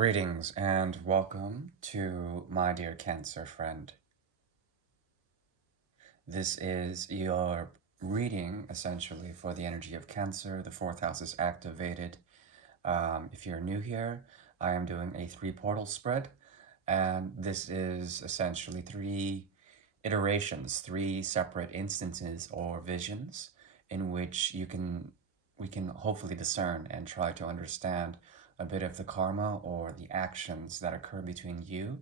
Greetings and welcome to my dear Cancer friend. This is your reading essentially for the energy of Cancer. The fourth house is activated. If you're new here, I am doing a 3 portal spread, and this is essentially 3 iterations, 3 separate instances or visions in which we can hopefully discern and try to understand a bit of the karma or the actions that occur between you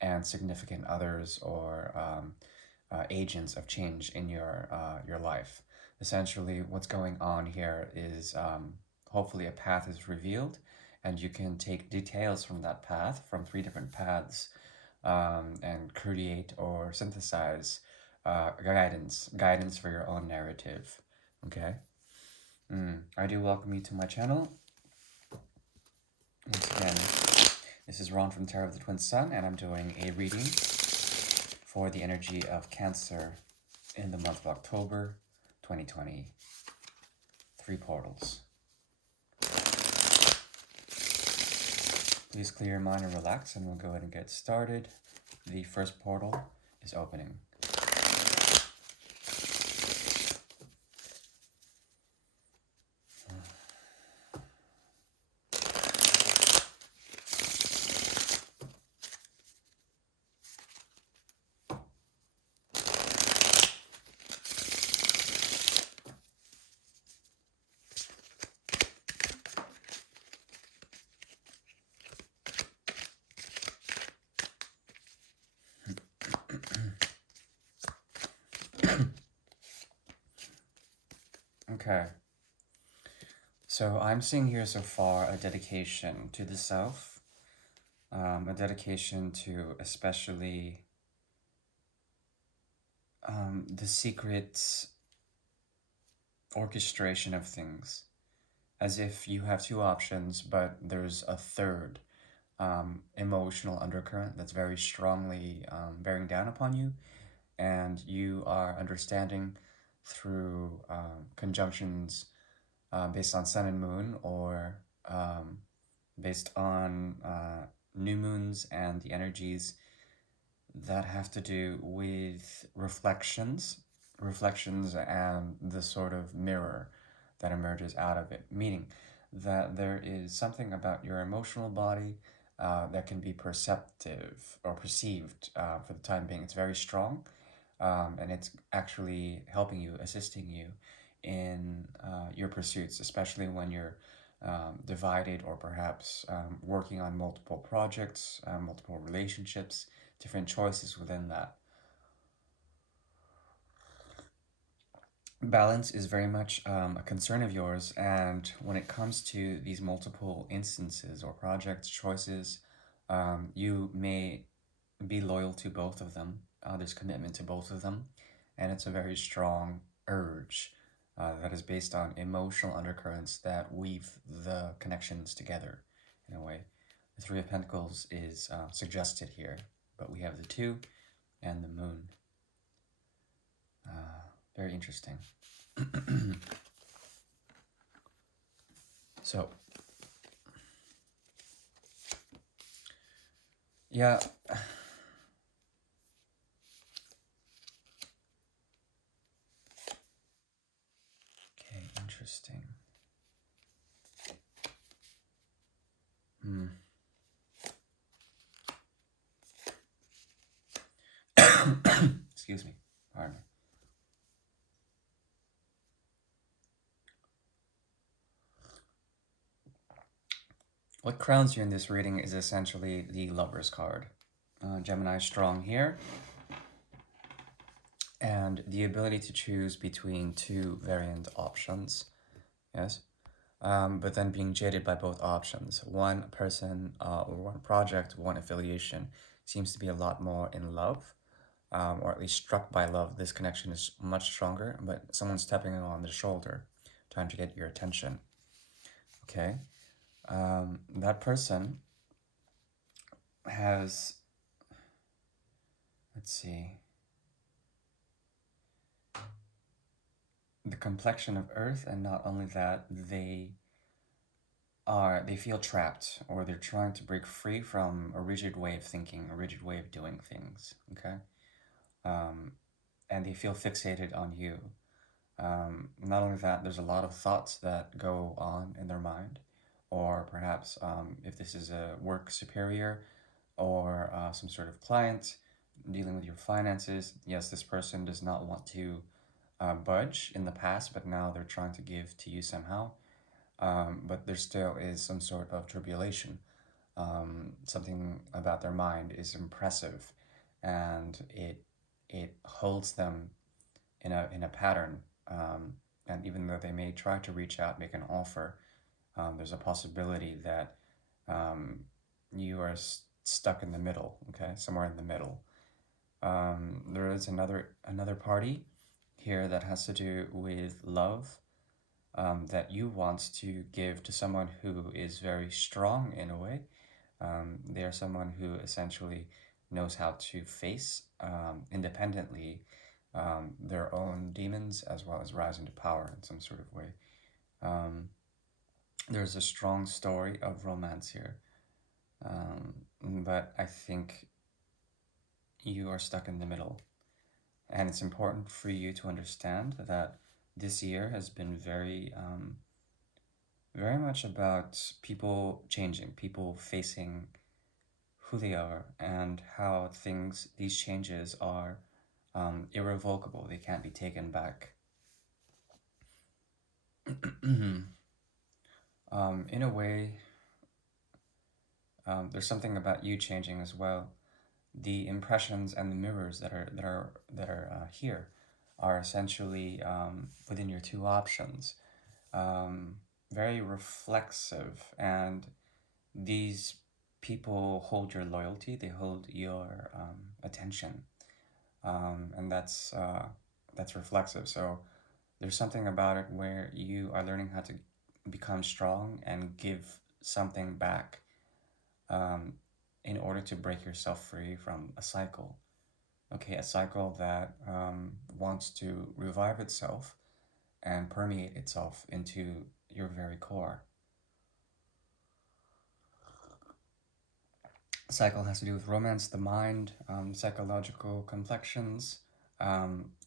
and significant others or agents of change in your life. Essentially, what's going on here is hopefully a path is revealed, and you can take details from that path, from 3 different paths, and create or synthesize guidance for your own narrative. Okay. I do welcome you to my channel. Once again, this is Ron from Tarot of the Twin Sun, and I'm doing a reading for the energy of Cancer in the month of October 2020. 3 portals. Please clear your mind and relax, and we'll go ahead and get started. The first portal is opening. Okay, so I'm seeing here so far a dedication to the self, a dedication to especially the secret orchestration of things, as if you have 2 options, but there's a third emotional undercurrent that's very strongly bearing down upon you, and you are understanding through conjunctions based on sun and moon, or based on new moons and the energies that have to do with reflections and the sort of mirror that emerges out of it, meaning that there is something about your emotional body that can be perceptive or perceived for the time being. It's very strong, and it's actually helping you, assisting you in your pursuits, especially when you're divided or perhaps working on multiple projects, multiple relationships, different choices within that. Balance is very much a concern of yours, and when it comes to these multiple instances or projects, choices, you may be loyal to both of them. There's commitment to both of them, and it's a very strong urge that is based on emotional undercurrents that weave the connections together in a way. The Three of Pentacles is suggested here, but we have the 2 and the Moon. Very interesting. So, yeah. Okay, interesting. Excuse me. Pardon me. What crowns you in this reading is essentially the Lover's card. Gemini strong here, and the ability to choose between 2 variant options. Yes. But then being jaded by both options. One person or one project, one affiliation seems to be a lot more in love, or at least struck by love. This connection is much stronger, but someone's tapping you on the shoulder, trying to get your attention. Okay. That person has, let's see, the complexion of earth, and not only that, they they feel trapped, or they're trying to break free from a rigid way of thinking, a rigid way of doing things. Okay, um, and they feel fixated on you. Not only that, there's a lot of thoughts that go on in their mind, or perhaps if this is a work superior or some sort of client dealing with your finances, yes, this person does not want to budge in the past, but now they're trying to give to you somehow. But there still is some sort of tribulation. Something about their mind is impressive, and it holds them in a pattern. And even though they may try to reach out, make an offer, there's a possibility that um, you are stuck in the middle. Okay, somewhere in the middle. There is another party here that has to do with love, that you want to give to someone who is very strong in a way. They are someone who essentially knows how to face independently their own demons, as well as rise into power in some sort of way. Um, there's a strong story of romance here, um, but I think you are stuck in the middle. And it's important for you to understand that this year has been very much about people changing, people facing who they are, and how these changes are irrevocable. They can't be taken back. In a way, there's something about you changing as well. The impressions and the mirrors that are here are essentially within your two options, um, very reflexive, and these people hold your loyalty. They hold your attention, and that's reflexive. So there's something about it where you are learning how to become strong and give something back, um, in order to break yourself free from a cycle. Okay, a cycle that wants to revive itself and permeate itself into your very core. Cycle has to do with romance, the mind, psychological complexions,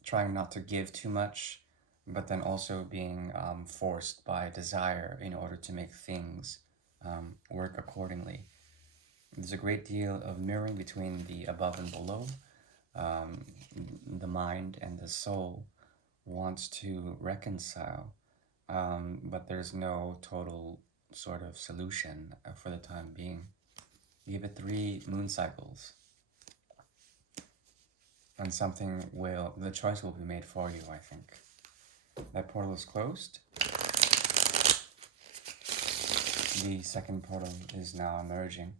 trying not to give too much, but then also being forced by desire in order to make things work accordingly. There's a great deal of mirroring between the above and below. Um, the mind and the soul wants to reconcile, but there's no total sort of solution for the time being. Give it 3 moon cycles, and the choice will be made for you, I think. That portal is closed. The second portal is now emerging.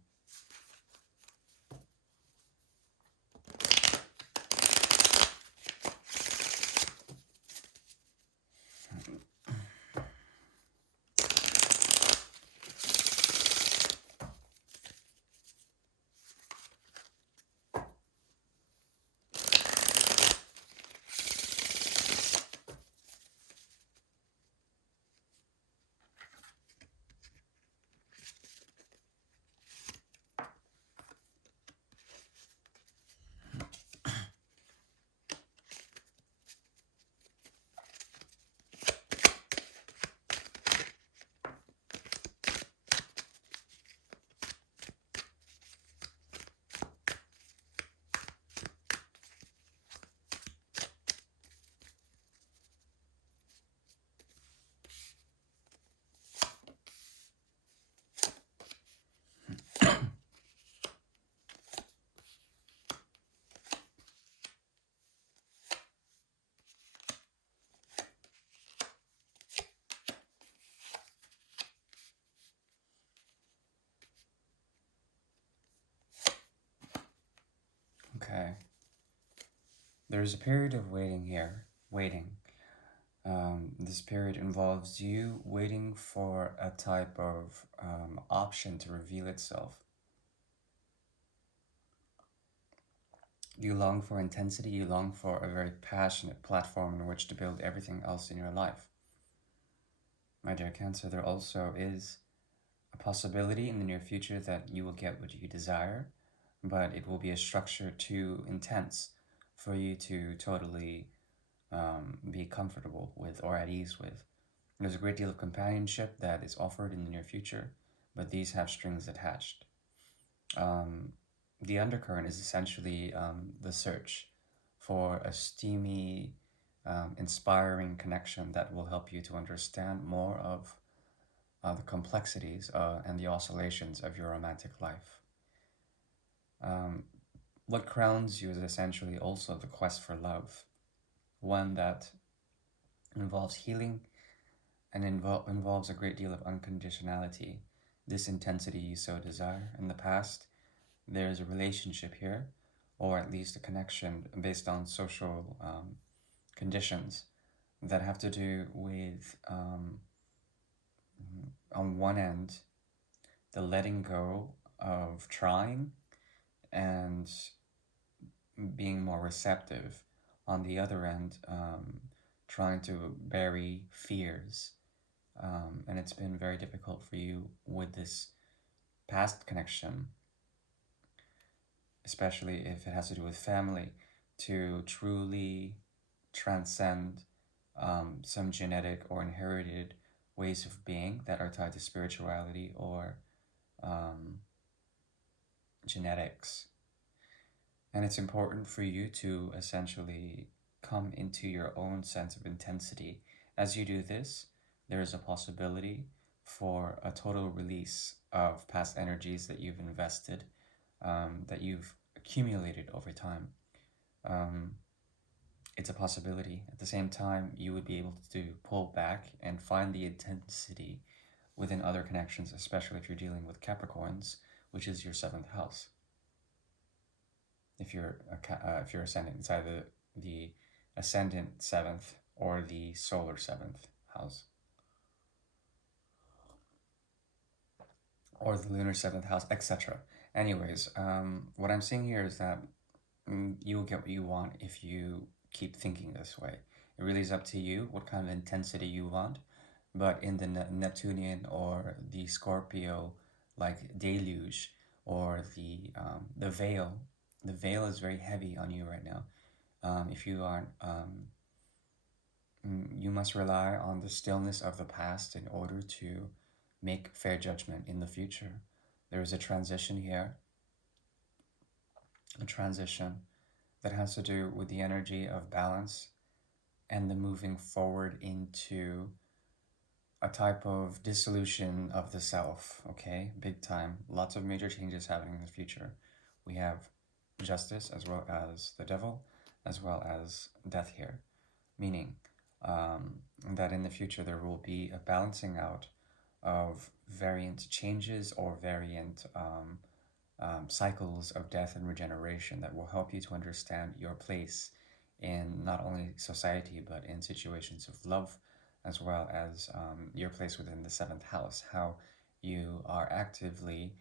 Okay. There's a period of waiting here. Waiting. This period involves you waiting for a type of option to reveal itself. You long for intensity, you long for a very passionate platform in which to build everything else in your life. My dear Cancer, there also is a possibility in the near future that you will get what you desire, but it will be a structure too intense for you to totally be comfortable with or at ease with. There's a great deal of companionship that is offered in the near future, but these have strings attached. Um, the undercurrent is essentially the search for a steamy, inspiring connection that will help you to understand more of the complexities and the oscillations of your romantic life. Um, what crowns you is essentially also the quest for love, one that involves healing and involves a great deal of unconditionality, this intensity you so desire. In the past, there's a relationship here, or at least a connection based on social conditions that have to do with, on one end, the letting go of trying and being more receptive. On the other end, trying to bury fears. And it's been very difficult for you with this past connection, especially if it has to do with family, to truly transcend some genetic or inherited ways of being that are tied to spirituality or genetics. And it's important for you to essentially come into your own sense of intensity. As you do this, there is a possibility for a total release of past energies that you've invested, that you've accumulated over time. Um, it's a possibility. At the same time, you would be able to pull back and find the intensity within other connections, especially if you're dealing with Capricorns, which is your seventh house. If you're ascendant, it's either the ascendant seventh or the solar seventh house, or the lunar seventh house, etc. Anyways, what I'm saying here is that you will get what you want if you keep thinking this way. It really is up to you what kind of intensity you want. But in the Neptunian or the Scorpio, like deluge, or the veil, the veil is very heavy on you right now. If you aren't, you must rely on the stillness of the past in order to make fair judgment in the future. There is a transition here, a transition that has to do with the energy of balance and the moving forward into a type of dissolution of the self, okay? Big time. Lots of major changes happening in the future. We have justice as well as the devil, as well as death here, meaning that in the future there will be a balancing out of variant changes or variant cycles of death and regeneration that will help you to understand your place in not only society but in situations of love, as well as your place within the seventh house, how you are actively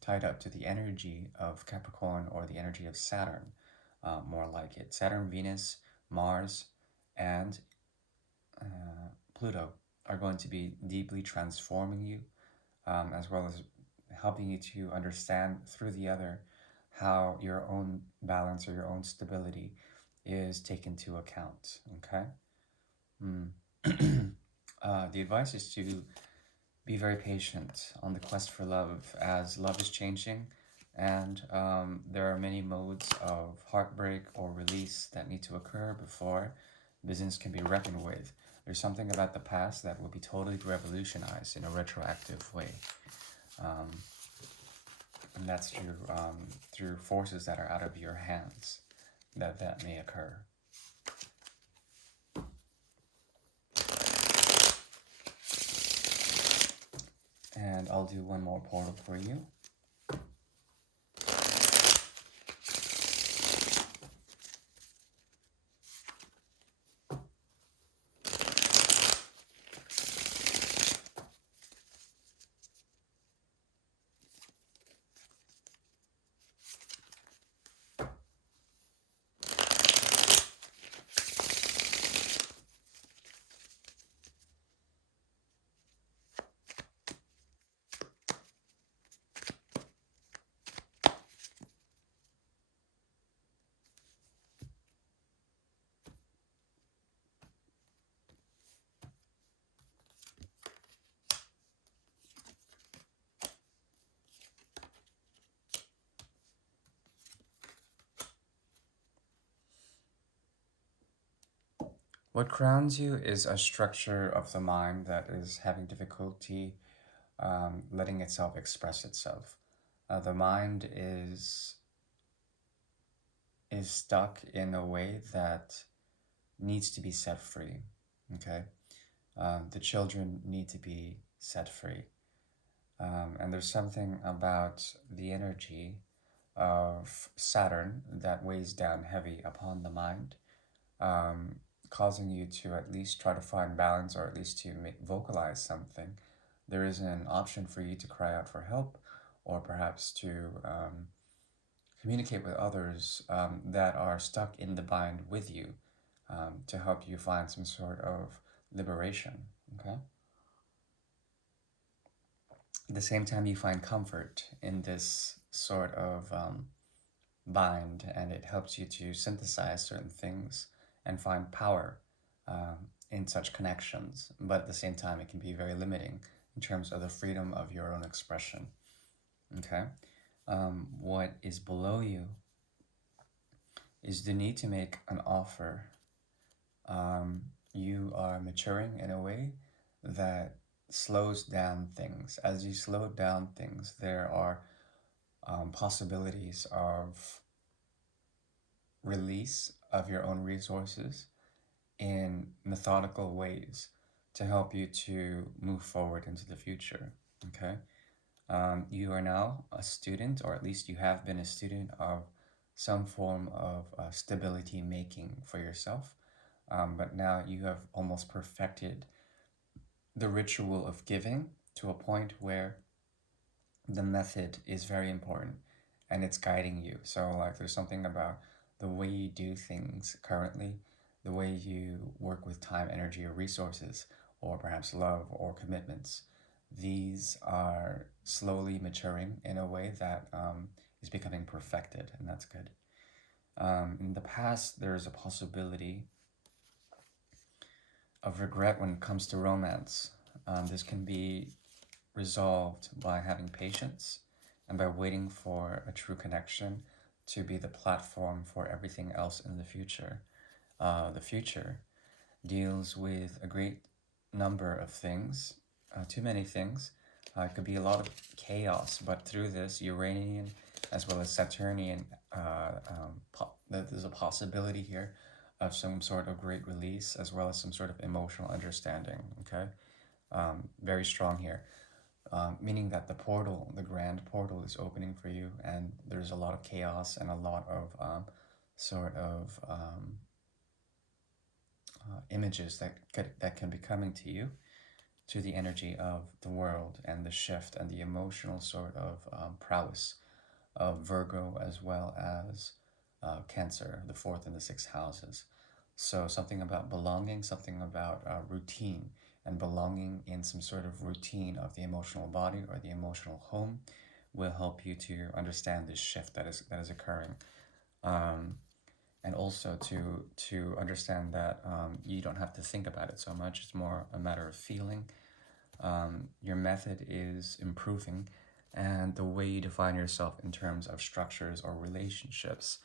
tied up to the energy of Capricorn or the energy of Saturn, more like it. Saturn, Venus, Mars, and Pluto are going to be deeply transforming you, as well as helping you to understand through the other how your own balance or your own stability is taken into account. Okay. The advice is to be very patient on the quest for love, as love is changing, and there are many modes of heartbreak or release that need to occur before business can be reckoned with. There's something about the past that will be totally revolutionized in a retroactive way. And that's through forces that are out of your hands that may occur. And I'll do one more portal for you. What grounds you is a structure of the mind that is having difficulty letting itself express itself. The mind is stuck in a way that needs to be set free. Okay, the children need to be set free, and there's something about the energy of Saturn that weighs down heavy upon the mind, um, causing you to at least try to find balance or at least to vocalize something. There is an option for you to cry out for help or perhaps to communicate with others that are stuck in the bind with you to help you find some sort of liberation. Okay. At the same time, you find comfort in this sort of bind, and it helps you to synthesize certain things and find power in such connections. But at the same time, it can be very limiting in terms of the freedom of your own expression. Okay. What is below you is the need to make an offer. You are maturing in a way that slows down things. As you slow down things, there are possibilities of release of your own resources in methodical ways to help you to move forward into the future. Okay. You are now a student, or at least you have been a student of some form of stability making for yourself. But now you have almost perfected the ritual of giving to a point where the method is very important and it's guiding you. So, like, there's something about the way you do things currently, the way you work with time, energy, or resources, or perhaps love or commitments. These are slowly maturing in a way that is becoming perfected, and that's good. In the past, there's a possibility of regret when it comes to romance. This can be resolved by having patience and by waiting for a true connection to be the platform for everything else in the future. The future deals with a great number of things, too many things. It could be a lot of chaos, but through this Uranian as well as Saturnian, there's a possibility here of some sort of great release as well as some sort of emotional understanding. Okay, very strong here. Meaning that the portal, the grand portal, is opening for you, and there's a lot of chaos and a lot of images that can be coming to you, to the energy of the world and the shift and the emotional sort of prowess of Virgo as well as Cancer, the fourth and the sixth houses. So something about belonging, something about routine, and belonging in some sort of routine of the emotional body or the emotional home will help you to understand this shift that is occurring, and also to understand that you don't have to think about it so much. It's more a matter of feeling. Your method is improving, and the way you define yourself in terms of structures or relationships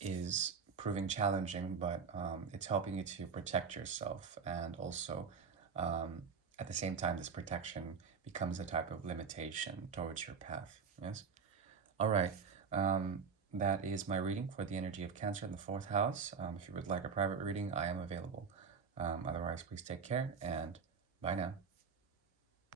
is proving challenging, but it's helping you to protect yourself. And also, at the same time, this protection becomes a type of limitation towards your path. Yes? All right. That is my reading for the energy of Cancer in the fourth house. If you would like a private reading, I am available. Otherwise, please take care and bye now.